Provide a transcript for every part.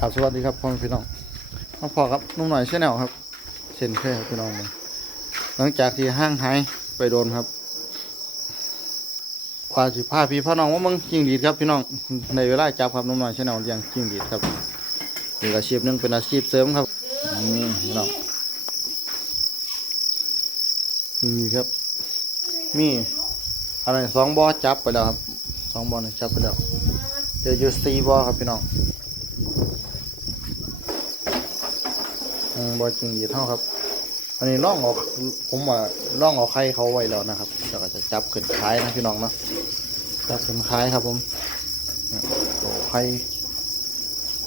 ครับสวัสดีครับพ่อพี่น้องมาพอครับนุ่มหน่อยเช่นแนวครับเช่นเคยครับพี่น้องหลังจากที่ห้างหายไปโดนครับกว่าสิพาพี่พ่อน้องว่ามึงจิงดีครับพี่น้องในเวลาจับครับนุ่มหน่อยเช่นแนวเลี้ยงจิงดีครับอีกอาชีพหนึงเป็นอาชีพเสริมครับอืมพี่น้องมีครับ มีอะไรสองบอจับไปแล้วครับสองบอเนี่ยจับไปแล้วเดี๋ยวอยู่สี่บอครับพี่น้อง อืม บอยจริงดีเท่าครับ อันนี้ล่องออกผมว่าล่องเออกไข่เขาไว้แล้วนะครับแล้วก็จะจับขึ้นคล้ายนะพี่น้องเนาะจับขึ้นคล้ายครับผมเนี่ยโอ้ไข่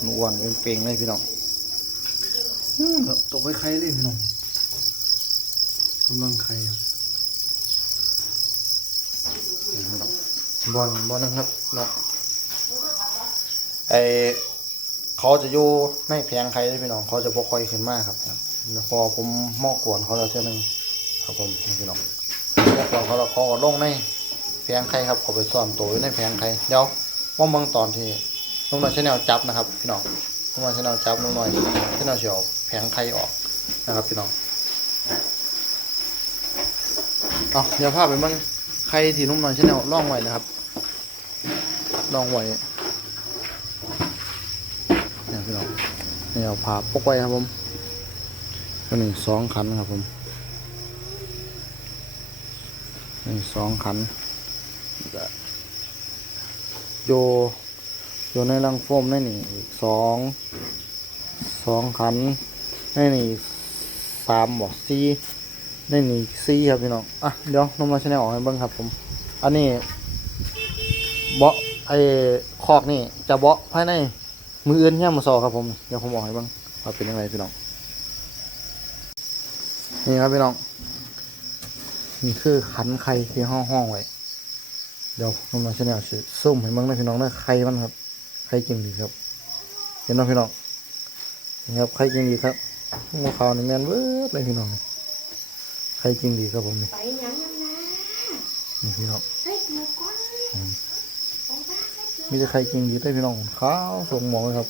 นวลเป็นเปลงเลยพี่น้องอืมตกไข่ไข่เลยพี่น้องกำลังไข่ครับนี่พี่น้องบอลบอลนะครับเนาะไอ เขาจะอยู่ในแผงใครเลยพี่น้องเขาจะบ่ค่อยขึ้นมากครับครับพอผมมอกกวนเขาแล้วเท่านึงครับผมพี่น้องมอกกวนเขาแล้วเขาลงในแผงใครครับเขาไปซ่อนตัวอยู่ในแผงใครเดี๋ยวว่าเมืองตอนที่นุ่มน้อยชาแนลจับนะครับ พี่น้องนุ่มน้อยชาแนลจับนุ่มน้อยชาแนลเฉียวแผงใครออกนะครับ พี่น้องเอาเดี๋ยวพาไปเมืองใครที่นุ่มน้อยชาแนลล่องไว้นะครับล่องไว้ พี่น้องนี่เอาผ่าปกไว้ครับผมตัวหนึ่งสองขันครับผมหนึ่งสองขันโยโยในรังโฟมในนี่อีกสองสองขันในนี่สามบอกสี่ในนี่อีกสี่ครับพี่น้องอะเดี๋ยวน้องมาชแนลออกให้เบิ้งครับผมอันนี้เบาะไอ้คอกนี่จะเบาะภายใน มืออื่นเนี่ยมาซอครับผมเดี๋ยวผมบอกให้บ้างว่าเป็นยังไงพี่น้องนี่ครับพี่น้องนี่คือขันไข่ที่ห้องห้องไว้เดี๋ยวผมมาชแนลสิซุ่มให้เบ้างนะพี่น้องนะไข่มันครับไข่จริงดีครับเห็นไหมพี่น้องนี่ครับไข่จริงดีครับหมูขาวนี่แมนเวิร์ดเลยพี่น้องไข่จริงดีครับผมนี่ไปหยังยังนะนี่พี่น้อง เฮ้ยหมูก้อนอืมเอาบ้าเฮ้ยมีแต่ไข่จริงดีได้พี่น้องขาวส่งหมองเลยครับ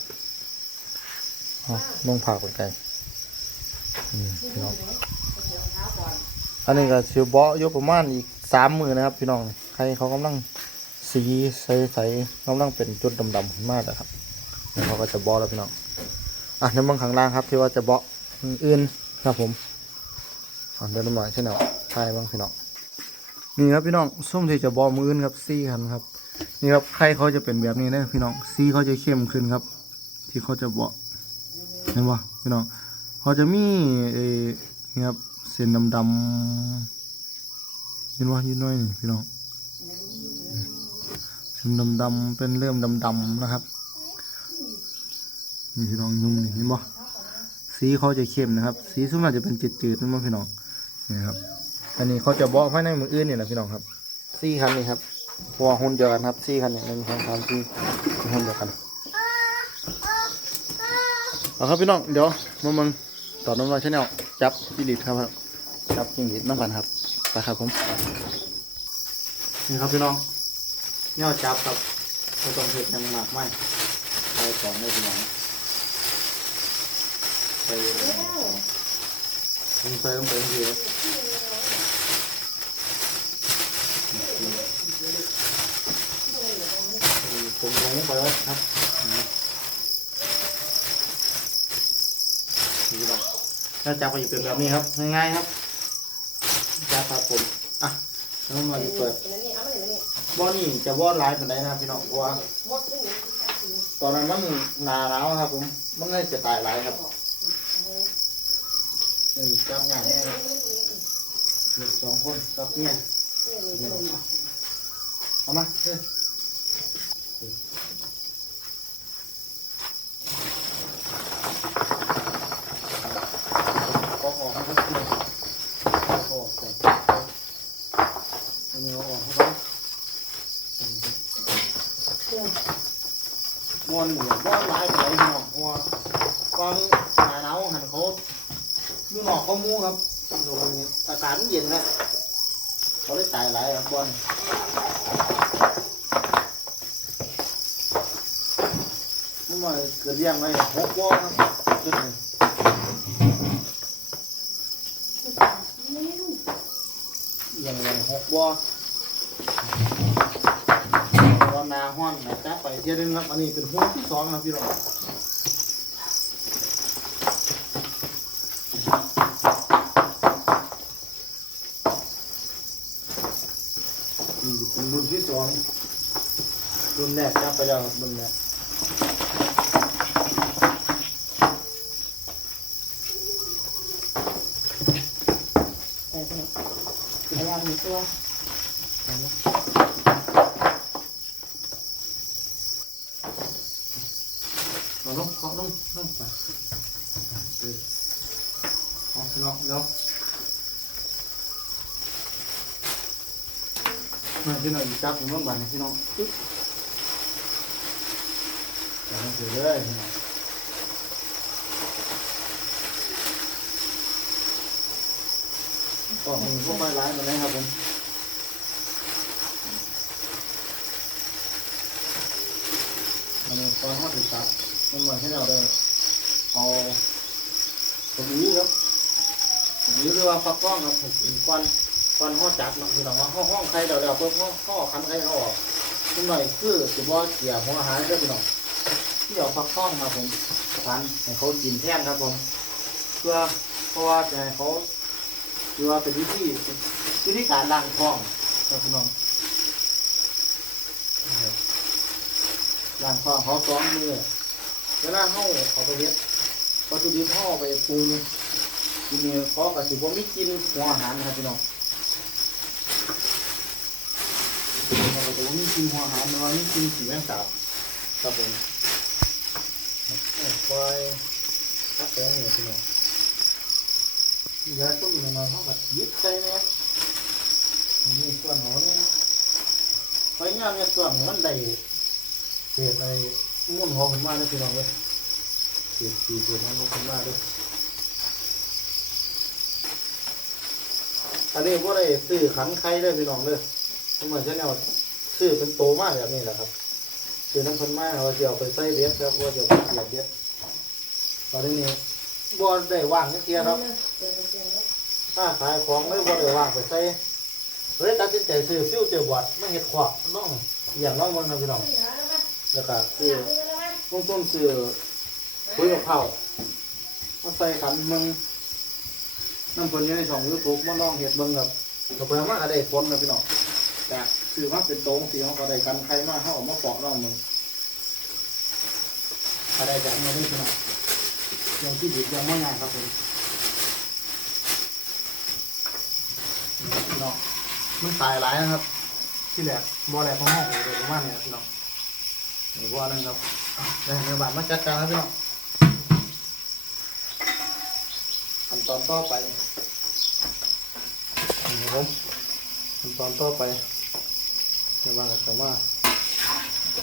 เอาลงผักไปไกลนี่พี่น้องอันนี้ก็สิวเบาะอยู่ประมาณอีกสามมือนะครับ พี่น้องใครเขากำลังสีใสๆกำลังเป็นจุดดำๆมากนะครับเดี๋ยวเขาก็จะเบาะแล้วพี่น้องอะในเมืองข้างล่างครับ ที่ว่าจะเบาะอื่นครับผมอะเดินหน่อยใช่ไหมใช่บ้างพี่น้องนี่ครับพี่น้องส้มที่จะเบาะมืออื่นครับซี่คันครับ นี่ครับใครเขาจะเป็นแบบนี้นะพี่น้องสีเขาจะเข้มขึ้นครับ ที่เขาจะเบาะเห็นปะพี่น้องเขาจะมีเอนี่ครับเส้นดำๆยินว่ายินน้อยนี่พี่น้องเส้นดำๆเป็นเริ่มดำๆนะครับนี่พี่น้องยุ่มนี่เห็นบ่สีเขาจะเข้มนะครับ สีส่วนมากจะเป็นจืดๆนั่นบ่พี่น้องนี่ครับ อันนี้เขาจะเบาะภายในมืออื่นนี่ยนะพี่น้องครับสี่คันนี่ครับ พวหุ่นเดียวกันครับสี่คันนี่หนึ่งสองสามสี่หุ่นเดียวกันเอาครับพี่น้องเดี๋ยวมามึงต่อน้ำลายชแนลจับจิลิตครับครับจิงหรีดน้ำกันครับไปครับผมนี่ครับพี่น้องเนี่ยจับครับไม่ต้องเผ็ดยังหมากไม่ไปก่อนเลยพี่น้องไปลงไปลงไปลงไปครับ ผมลงไปแล้วครับนี่พี่น้องแล้วจับก็จะเป็นแบบนี้ครับง่ายๆครับจ้าครับผมอะแล้วมาเปิดอันนี้เอานี่บ่อนี่จะบ่อหลายปานใดนะพี่น้องเพราะว่าตอนนั้นมันหนาหนาวครับ ผมมันเลยจะตายหลายครับนี่จับง่านแน่เลยเด็กสองคนจับเนี่ยเอามาเฮ้ยเอาออกให้เขากินเอาออกก่อนอันนี้เอาออกให้เขาม้วนเหมือนม้วนหลายไปพี่น้องเพราะว่าฟังหนาหนาวหันเขาอยู่นอกเขามูครับโดนอากาศมัน เย็นนะเขาได้ตายหลายครับอลมันมาเกิดเลี้ยงไว้หกบ่อครับจุดนี้เร็วเลี้ยงหกบ่อตอนนาห้อนนะจ๊ะไปเที่ยวนึงครับอันนี้เป็นหัวที่สองครับพี่น้อง นี่เป็นรุ่นที่สองรุ่นแรกจับไปแล้วครับรุ่นแรกแต่ไปพยายามมีตัวเอาลงเคาะลงลงไปเออเอาสิเนาะแล้ว มาพี่น้องจับมเมื่อวานนี่พี่น้องจับมันเสือเลยพี่น้องก็มีพวกไม้ร้ายมาเลยครับผมอันนี้ตอนทอดถึงตัดมันเหมือนให้เราได้เอาผมนี้ครับผมนี้เรียกว่าฟักฟ้องครับผมควัน ควันห่อจับเนาะพี่น้องว่าห้อห้องใครเดี๋ยวเดี๋ยวเพิ่มห้อห่อคันใครเขาออกนิดหน่อยคือสิบ่เกี่ยวหัวหายได้อพี่น้องที่เอาฟักฟ้องมาผมคันให้เขากินแท่นครับผม เพื่อเพราะว่าจะให้เขาคือว่าเป็นวิธีวิธีการล้างท้องครับพี่น้องล้างท้องเขาซ้อมมือเวลาเขาเอาไปเฮ็ดวัตถุดิบเขาเอาไปปรุงทีนี้เขาก็สิบ่มีกลินหัวอาหารนะครับพี่น้องเขา กินหัวหารแต่ว่ามีกลินสีแมงสาบครับผมเอาไปทักไปให้พี่น้องยาต้มหน่อยๆเขาก็ยึดใจเนี่ยนี่ส่วนหัวนี่ไฟงานเนี่ยส่วนหัวมันได้เศษอะไรมุ่นหัวขึ้นมาเลยพี่น้องเลยเศษสีเศษมันลงขึ้นมาเลยอันนี้พวกได้ซื้อขันไข่ได้พี่น้องเลยทำไมฉันเอา ซื้อเป็นโตมากแบบนี้แหละครับซื้อน้ำพันมากว่าจะเอาไปใส่เบ็ดครับว่าจะเอาไปเสียบเบ็ดตอนนี้บ่ได้ว่างเทียครับเดินไปเจอแล้วถ้าขายของไม่บ่ได้ว่างไปใส่เลยตัดสินใจซื้อฟิวเจอร์บอดไม่เห็ดขวากน้องอย่างน้องมันนะพี่น้องแล้วก็ซื้อลงต้นซื้อปุ๋ยมะพรามาใส่ขันมึงน้ำเพิ่นอยู่ในช่องยูทูบมาลองเห็ดเบิ่งครับก็ไปมาก็ได้ผลนะพี่น้องแต่ คือมาเป็นโตงสีเขาก็ได้กันใครมาเขาออกมาปอกน้องมึงก็ได้จากเงินนี่พี่น้องยังที่ดิบยังไม่งานครับผมพี่น้องมันตายหลายนะครับ ที่แหลกบ่อแหลกของห้องเลยประมาณนี้ครับพี่น้องหรือบ่อนึงครับอะเดี๋ยวในบ้านมาจัดการครับพี่น้องขั้นตอนต่อไปนี่ครับผมขั้นตอนต่อไป ในบ้านก็จะมา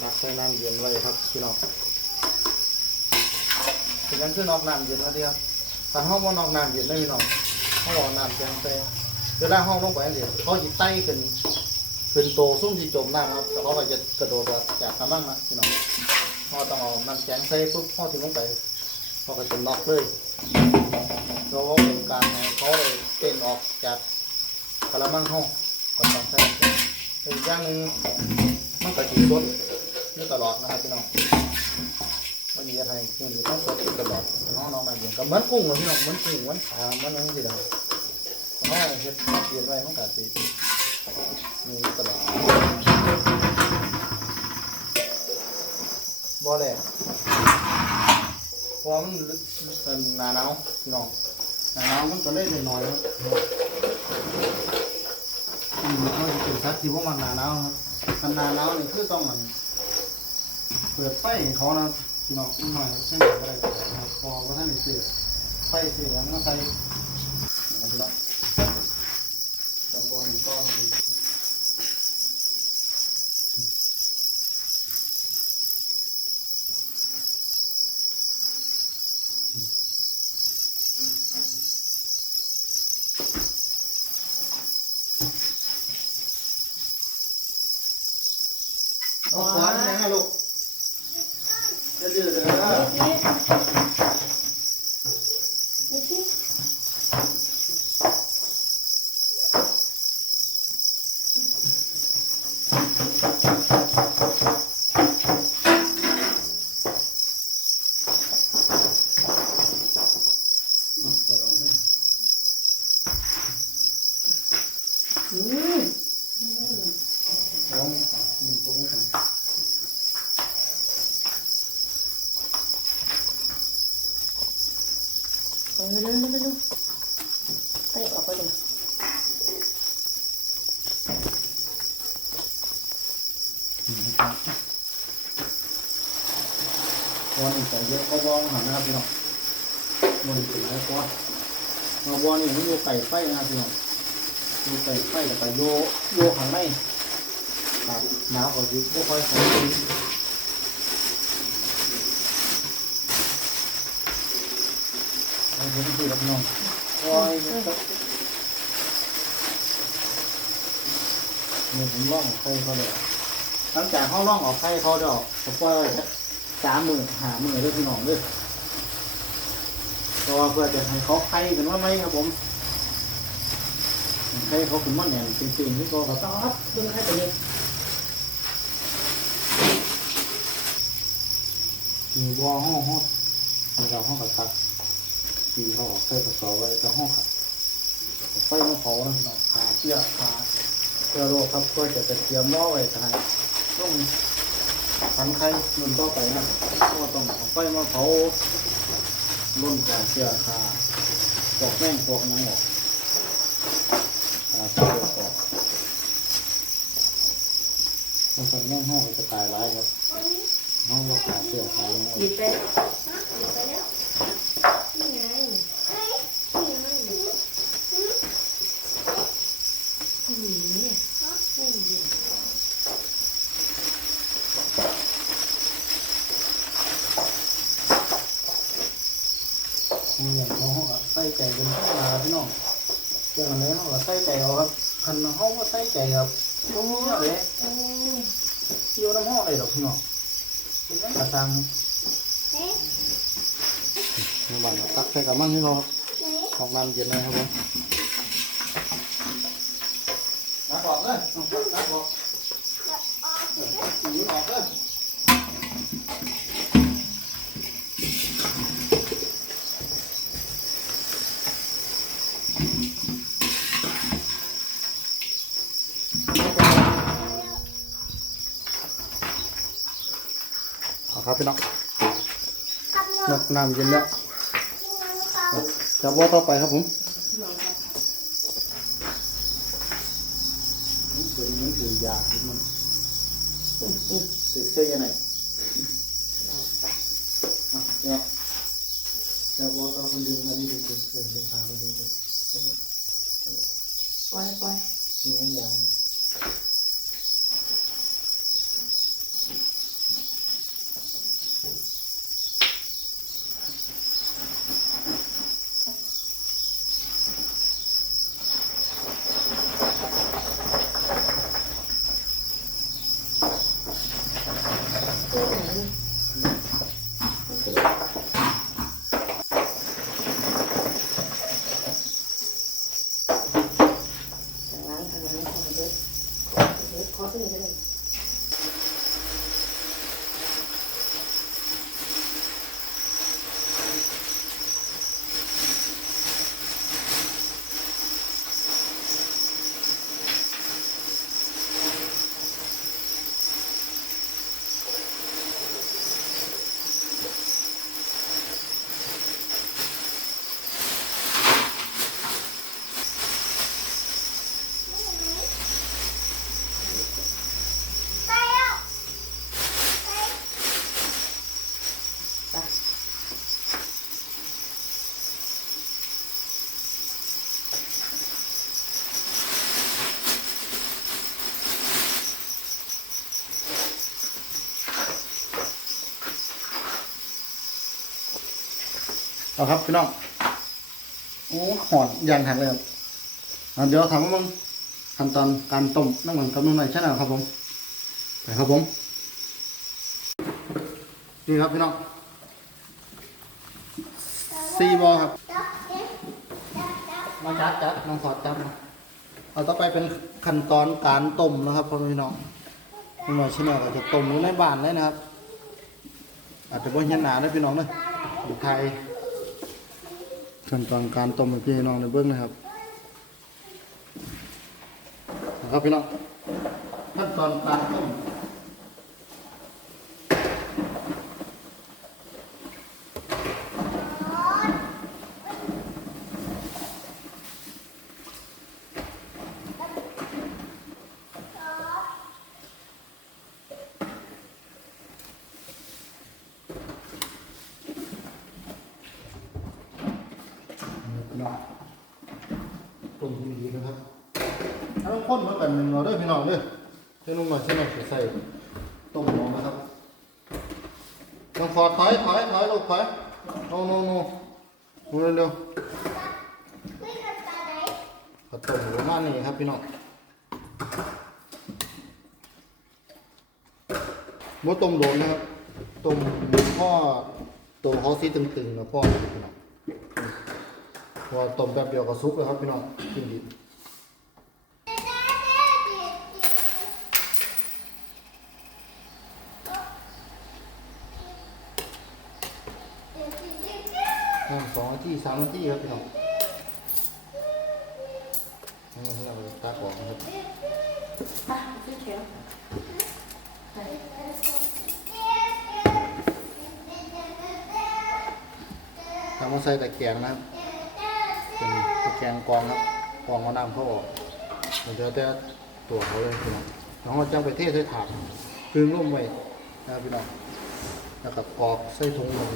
ตักใส่น้ำเย็นไว้ครับพี่น้องเป็นยังคือนอกน้ำเย็นนะเดียวถ้าห้องว่านอกน้ำเย็นได้พี่น้องห้องเอาน้ำแข็งใส่เวลาห้องลงไปเดี๋ยวเขาจะไต่ขึ้นขึ้นโตซุ่มที่จมน้ำครับแต่เขาก็จะกระโดดแบบจากทางนั่งนะพี่น้องเขาต้องเอาน้ำแข็งใส่ปุ๊บเขาถึงลงไปเขาก็จะน็อกเลยเราเป็นการให้เขาเลยเต้นออกจากกระมังห้องก็ต้องใส่ อีกอย่างหนึ่งมันก็จีสดนี่ตลอดนะครับพี่น้องมันมีอะไรกินอยู่ต้องสดอยู่ตลอดน้องน้องมาเย็นก็เหมือนกุ้งเลยพี่น้องเหมือนกุ้งเหมือนปลาเหมือนอะไรที่เราน้อยเฮ็ดเปลี่ยนไว้มันก็สิมีตลอดบ่แหละเพราะมันเป็นหนาหนาวพี่น้องหนาหนาวมันก็เลยได้น้อยครับ เขาจะเป็นสัตว์ที่พวกมันนาหนาวครับคันนาหนาวนี่คือต้องมัน เปิดไฟให้เขานะพี่น้องนิดหน่อยเช่นอะไรนะครับพอว่าท่านได้ซื้อไฟเสียงมาใส่นี่ครับพี่น้อง กับบอลก็ทำ เอาขวานยังไงลูกจะจะดื้อเลยนะ ดูสิ อืม น้องมึงตรงกัน เอาเร็วเร็วเร็วเร็วไปออกไปเลย วันนี้แต่ เยอะก็บ้องหันนะครับพี่น้องมันถึงแล้วก็มาบองนี่มันอยู่ไก่ไฟนะครับพี่น้องอยู่ไก่ไฟแต่ไปโยโยข้างในครับหนาวกว่ายุคไม่ค่อยของจริงเอาเห็นที่รับน้องคอยเนี่ยผมล่องไข่เขาเลยหลังจากเขาล่องออกไข่เขาเดอกผมปล่อยไว้ สามมือหามือด้วยพี่น้องด้วยเพราะว่าเพื่อจะให้เขาไข่กันว่าไหมครับผมไข่เขาขึ้นมาแหน่นจริงๆที่ตัวเขาต่อครับดึงให้ตัวนี้มีบัวห้องห้องมีเราห้องกระตักปีเขาออกไข่กระสอบไว้ก็ห้องขัดไฟมาเผาแล้วพี่น้องขาเชือกขาเชือโรคครับก็จะเตรียมหม้อไว้ทายต้อง สันไข่รุ่นต่อไปนะก็ต้องเอาไฟมาเผารุ่นกาเชือคาตอกแม่งปอกหยังออกขาเชือกออกมันเป็นแม่งห้องก็จะตายร้ายครับห้องว่าขาเชือคาหยิบไปแล้วนี่ไงเอ้ยนี่ไง นี่เนี่ย ฮะนี่ดิ มีอย่างน้องเขาก็ใส่ใจเป็นธรรมดาพี่น้องเรื่องอะไรเขาก็ ใส่ใจเอาครับคันเขาก็ใส่ใจครับโอ้ยเลยโอ้ยเกี่ยวน้ำห้องเลยดอกพี่น้องเป็นไงกระซังน้ำมันตักใส่กับมันนี่เราครับไหนออกน้ำเย็นเลยครับผมนักออกเลยนักออกจะออกเออหนีออกเลย เอาครับ พี่น้องนวนัณกน้ำเย็นแล้วกินน้ำเปล่าจะว่าต่อไปครับผมลองครับตัวนี้คือยาที่มันติดเสื้อยังไงเอาไปอะเนี่ยจะว่าต่อคนดึงอันนี้ดึงดึงดึงดึงขาคนดึงดึงปล่อยปล่อยนี่ยาง ตัวไหนทางล้างทางล้างทางเด็ดเด็ดขอตัวนี้ก็ได้ ไปแล้วไป ไป เอาครับพี่น้องโอ้หอนยางหักเลยครับเดี๋ยวทำมันขั้นตอนการต้มน้ำมันกับน้ำมันใช่ไหมครับผมไปครับผมนี่ครับพี่น้องซีบอครับมาจับจับน้องขอดจับนะเอาต่อไปเป็นขั้นตอนการต้มนะครับพ่อแม่พี่น้องนี่หน่อยชิ้นหน่อยก็จะต้มอยู่ในบ้านเลยนะครับ อาจจะบ่เห็นหนาได้พี่น้องเนอะอยู่ไทย ขั้นตอนการต้มให้พี่น้องในเบื้องนะครับนะครับพี่น้องขั้นตอนการต้ม พี่น้องต้มดีๆนะครับถ้าต้องข้นเหมือนกันหนึ่งเราด้วยพี่น้องเด้อเส้นนุ่มหน่อยเส้นหน่อยใส่ต้มหอมนะครับน้องฟอดถอยถอยถอยลูกถอยโน่โน่โน่ดูเร็วไม่กระตาไหนๆขอต้มประมาณนี้ครับพี่น้องบ่ต้มโดนนะครับต้มพ่อตัวเขาสีตึงๆนะพ่อพี่น้อง พอต้มแป๊บเดียวก็สุกแล้วครับพี่น้องกินดีน้ำสองนาทีสามนาทีครับพี่น้องนี่ให้เราตากออกนะครับอะซื้อเขียวใส่ทำมาใส่ตะแกรงนะครับเป็นตะแกรงกองครับกองเอาน้ำเข้าออกเดี๋ยวแต่ตัวเขาเลยพี่น้องแล้วเราจะไปเทใส่ถาดคืนร่วมไว้นะพี่น้องแล้วก็กอกใส่ถุงลง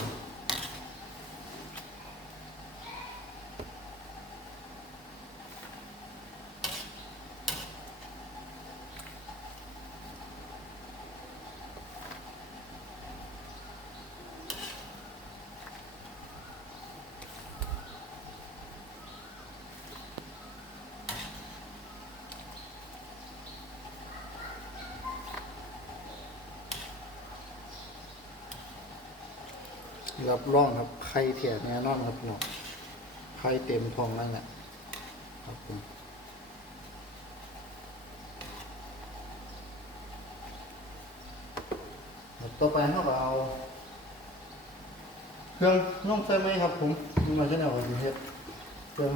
รับรองครับไข่เถี่ยแน่นอนครับพี่น้องไข่เต็มทองนั่นแหละครับผมต่อไปเราเอาเครื่องน้องใส่ไหมครับผมนี่มาใช่ไหมว่าอยู่เฮ็ดเครื่อง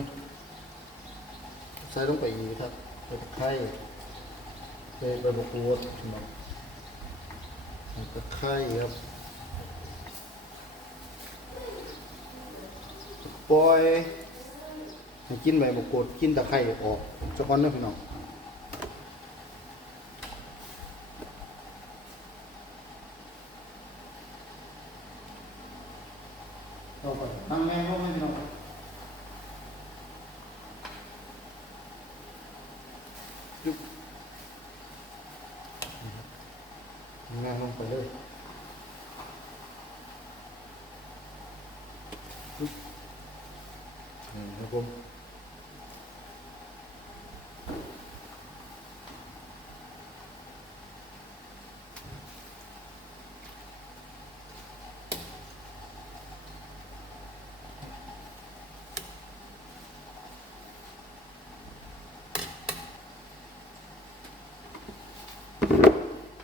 ใส่ลงไปอีกครับใส่ตะไคร้ใส่ใบมะกรูดพี่น้องใส่ตะไคร้ครับ ปล่อยให้กินใบมะกรูดกินตะไคร้ออกสักก้อนเด้อพี่น้องเอาไปตั้งแม่งลงให้พี่น้องยุบตั้งแม่งลงไปเลยอืมครับ ผม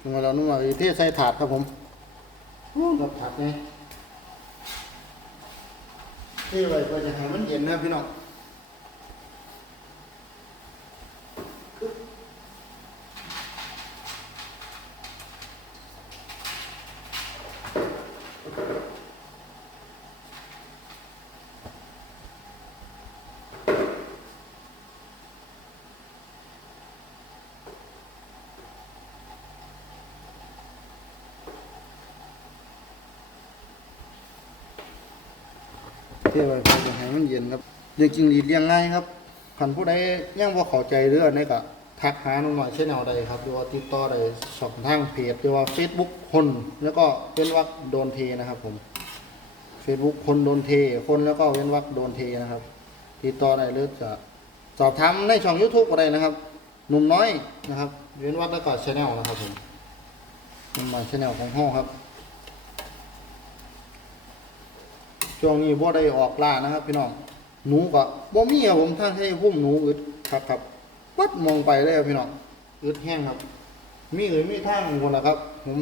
ลงมาแล้วนุ่มมาเทใส่ถาดครับผมอู้กับถาดไงที่ไว้ก็จะให้มันเย็นนะพี่น้อง เที่ไว้ก็จะให้มันเย็นครับเลี้ยงจริงหรีดเลี้ยงง่ายครับขันผู้ใดยังบ่เข้าใจเรื่องนี้ก็ทักหาหน่อยเช่แนวใดครับหรือว่าติดต่อใดสอบทางเพจหรือว่า Facebook คนแล้วก็เป็นวักโดนเทนะครับ ผม Facebook คนโดนเท คนแล้วก็เว้นวรรคโดนเทนะครับ ติดต่อได้หรือจะสอบถามในช่อง YouTube ก็ได้นะครับหนุ่มน้อยนะครับ เว้นวรรคแล้วก็ชแนลนะครับผมหนุ่มน้อยชแนลของห้องครับ ช่วงนี้บ่ได้ออกล่านะครับ พี่น้องหนูก็บ่มีครับผมถ้าให้พุ่มหนูอึดครับครับปัดมองไปเลยครับพี่น้องอึดแห้งครับ มีอื่นมีทางคนละครับ ผม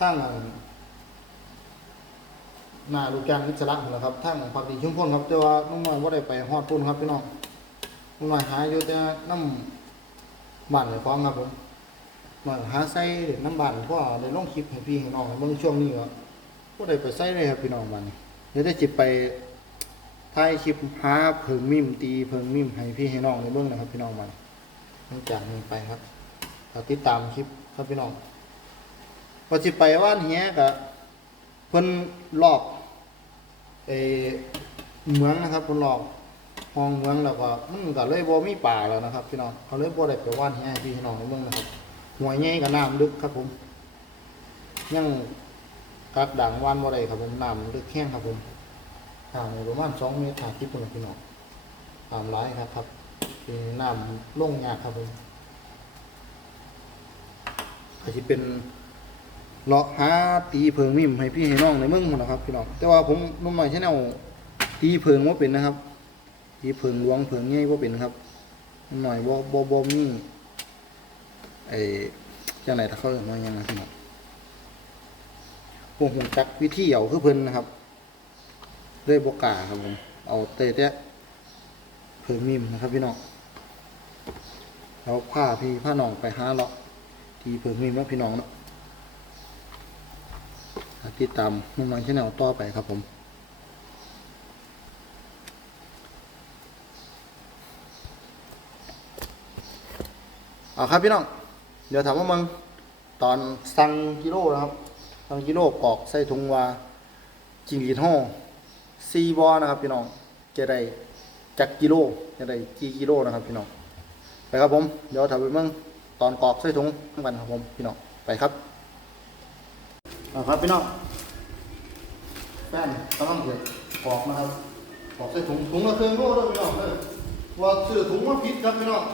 ทางอ่าหน้าลูกแกนนิสระคนละครับทางผักดีชุมพลครับแต่ว่าน้องน้อยบ่ได้ไปฮอดพุ่นครับพี่น้องน้องน้อยหาอยู่แต่น้ำบ้านเลยฟ้องครับผมน้อยหาใส่น้ำบ้านเพราะว่าได้ลงคลิปให้พี่ให้น้องเบิ่งช่วงนี้ก็บ่ได้ไปใส่เลยครับพี่น้องบ้านนี้ เดี๋ยวได้จิบไปถ่ายคลิปหาเพิงมิมตีเพิงมิมให้พี่ให้น้องได้เบิ่งนะครับ พี่น้องบ้านหลังจากนี้ไปครับก็ติดตามคลิปครับพี่น้องพอสิไปว่านเฮียก็เพิ่นลอกเอเหมืองนะครับเพิ่นลอกห้องเหมืองแล้วก็มันก็เลยบ่มีป่าแล้วนะครับ พี่น้องเขาเลยบ่ได้ไปว่านเฮียพี่ให้น้องในเมืองนะครับหัวใหญ่กับน้ำลึกครับผมยัง กักด่างวานบ่ได้ครับผมน้ำลึกแห้งครับผมห่างประมาณ2เมตรหาที่เพิ่นพี่น้องตามหลายครับครับคือน้ำล่งยากครับผมอาจจะเป็นเลาะหาตีเพิงมิมให้พี่ให้น้องในเมืองหมดนะครับพี่น้องแต่ว่าผมนุ่มหน่อยใช่แนวตีเพิงว่าเป็นนะครับ ตีเพิงหลวงเพิงใหญ่ว่าเป็นครับหน่อยบ่บ่บ่มีไอ้จังไหนถ้าเขาเอ่ยมาอย่างนั้นพี่น้อง พวกผมจักวิธีเอาคือเพิ่นนะครับด้วยบกล้าครับผมเอาเตะแต่เพิงมิมนะครับพี่น้องแล้วพาพี่พาน้องไปห้าเลาะที่เพิ่มมีมาพี่น้องเนาะติดตามนุ่มน้อยชแนลต่อไปครับผมเอาครับพี่น้อง เดี๋ยวถามว่ามึงตอนสั่งกิโลนะครับ สั่งกิโลกรอกใส่ถุงว่าจิงหรีดห่อซีบอนะครับพี่น้องจะได้จักกิโลจะได้กี่กิโลนะครับพี่น้องไปครับผมเดี๋ยวถามไปมึงตอนกรอกใส่ถุงทั้งวันครับผมพี่น้องไปครับเอาครับพี่น้องแป้นกำลังเดือดกรอกนะครับกรอกใส่ถุงถุงละเครื่องโลด้วยพี่น้องเลยว่าซื้อถุงมาผิดครับพี่น้อง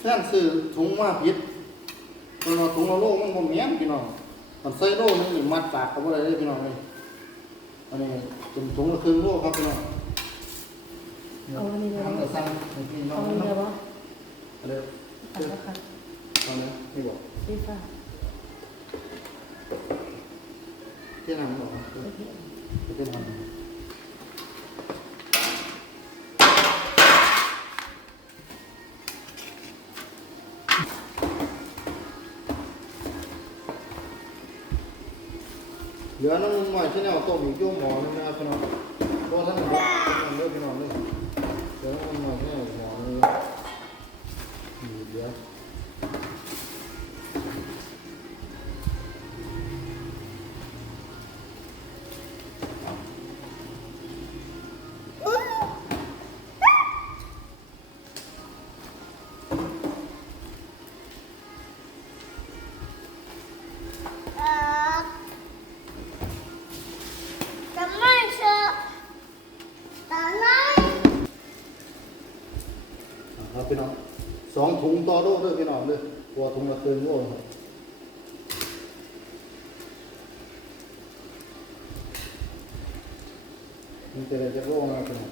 แป้นซื้อถุงมาผิด ตัวเราถุงละโลมันบ่แม่นพี่น้องมันใส่โลนึงนี่มัดปากเขาบ่ได้เลยพี่น้องเลยอันนี้เป็นถุงละเครื่องโลครับพี่น้องเอาอันนี้เลยทำแต่สั่งให้พี่น้อเอางอันนี้เนาะเลยวะเอาเลยขัดก็ขัดเอาเลยไม่บอกดีค่ะที่ไหนไม่บอกครับโอเคจะเป็นท ลือน้ำมันที่แนวต้มอีกโยมหมอนี่นะครับพี่น้องเพราะท่านบอกท่านเลิกพี่น้องเลยเหลือน้ำมันที่แนวหมอนึงนี่เหลือ ถุงต่อโลด้วยพี่น้องด้วยตัวถุงละเกินโลครับมันจะได้จะโลนะครับพี่น้อง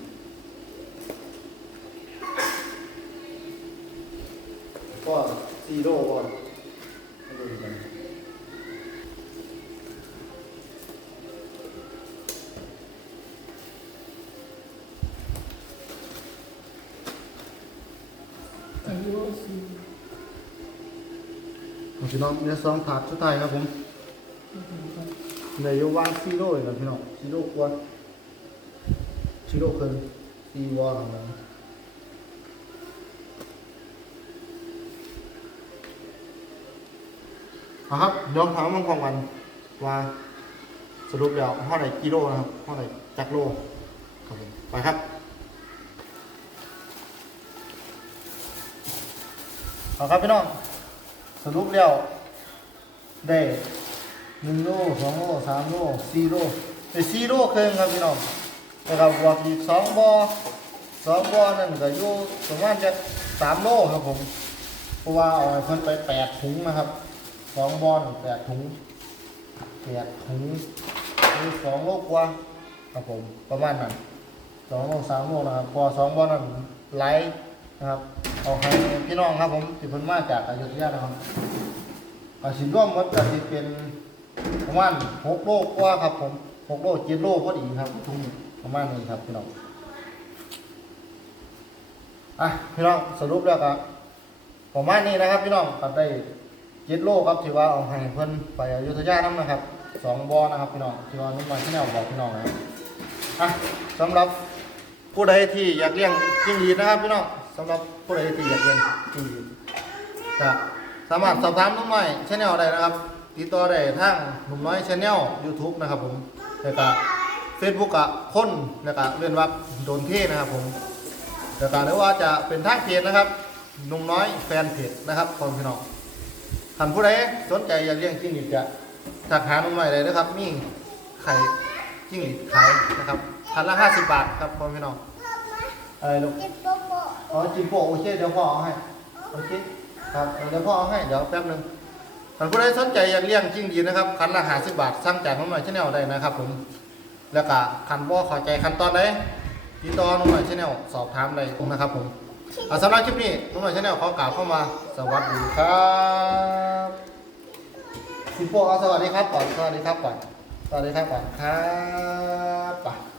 ก็สี่โลกอนให้ดูกัน อายุสี่ เอาพี่น้องเดี๋ยวสองถาดสุดท้ายครับผมในยวางสี่โลเลยนะพี่น้องสี่โลกว่าสี่โลเกินสี่วอลของเราเอครับเดี๋ยวถามมันของวันว่าสรุปแล้วเท่าไหร่กิโลนะครับเท่าไหร่จักโลครับผมไปครับ เอาครับพี่น้อง สรุปแล้วได้หนึ่งโลสองโลสามโลสี่โลได้สี่โลครึ่งครับพี่น้องนะครับบวกอีกสองบอสองบอนั่นก็อยู่ประมาณจะสามโลครับผมเพราะว่าเอาเพิ่นไปแปดถุงนะครับสองบอลแปดถุงแปดถุงมีสองโลกว่าครับผมประมาณนั้นสองโลสามโลนะครับพอสองบอลนั้นไหลนะครับ เอาให้พี่น้องครับผมที่เพิ่นมาจากอยุธยานะครับอาสินร่วมหมดก็สิเป็นประมาณหกโลกว่าครับผมหกโลเจ็ดโลพอดีครับทุกนี้ประมาณนี้ครับพี่น้องอะพี่น้องสรุปแล้วก็ประมาณนี้นะครับ พี่น้องก็ได้เจ็ดโลครับที่ว่าเอาให้เพิ่นไปอยุธยานํนะครับสองบอนะครับพี่น้องที่ว่านุ่มมาที่แนวบอกพี่น้องนะครับอะสำหรับผู้ใดที่อยากเลี้ยงจิ้งหรีดนะครับพี่น้อง สำหรับผู้ใดที่อยากเลี้ยงจิ้งหรีดจะสามารถสอบถามนุ่มน้อยชแนลได้นะครับ ติดต่อได้ทางหนุ่มน้อยชแนล YouTube นะครับผมแล้วก็เฟซบุ๊กอะคนแล้วก็เลื่อนวักโดนเท่นะครับผมแล้วก็หรือว่าจะเป็นทางเพจนะครับหนุ่มน้อยแฟนเพจนะครับคนพี่น้องท่านผู้ใดสนใจอยากเลี้ยงจิ้งหรีดจะทักหาหนุ่มหน่อยเลยนะครับ มีไข่จิ้งหรีดขายนะครับพันละห้าสิบบาทครับพ่อพี่น้อง อะไรลูกจิบโปโปอ๋อจิมโปะโอเคเดี๋ยวพ่อเอาให้โอเคครับเดี๋ยวพ่อเอาให้เดี๋ยวแป๊บหนึงท่าผู้ใดสนใจอยากเลี้ยงจิ้งหรีดนะครับคันละห้าสิบบาทสั่งจากนุ่มหน่อยชาแนลได้นะครับผมแล้วก็คันบ่เข้าใจขั้นตอนใดติดต่อนุ่มหน่อยชาแนลสอบถามได้นะครับผมเอาสำหรับคลิปนี้นุ่มหน่อยชาแนลขอกล่าวเข้ามาสวัสดีครับสิโปเอาสวัสดีครับก่อนสวัสดีครับก่อนสวัสดีครับก่อนครับ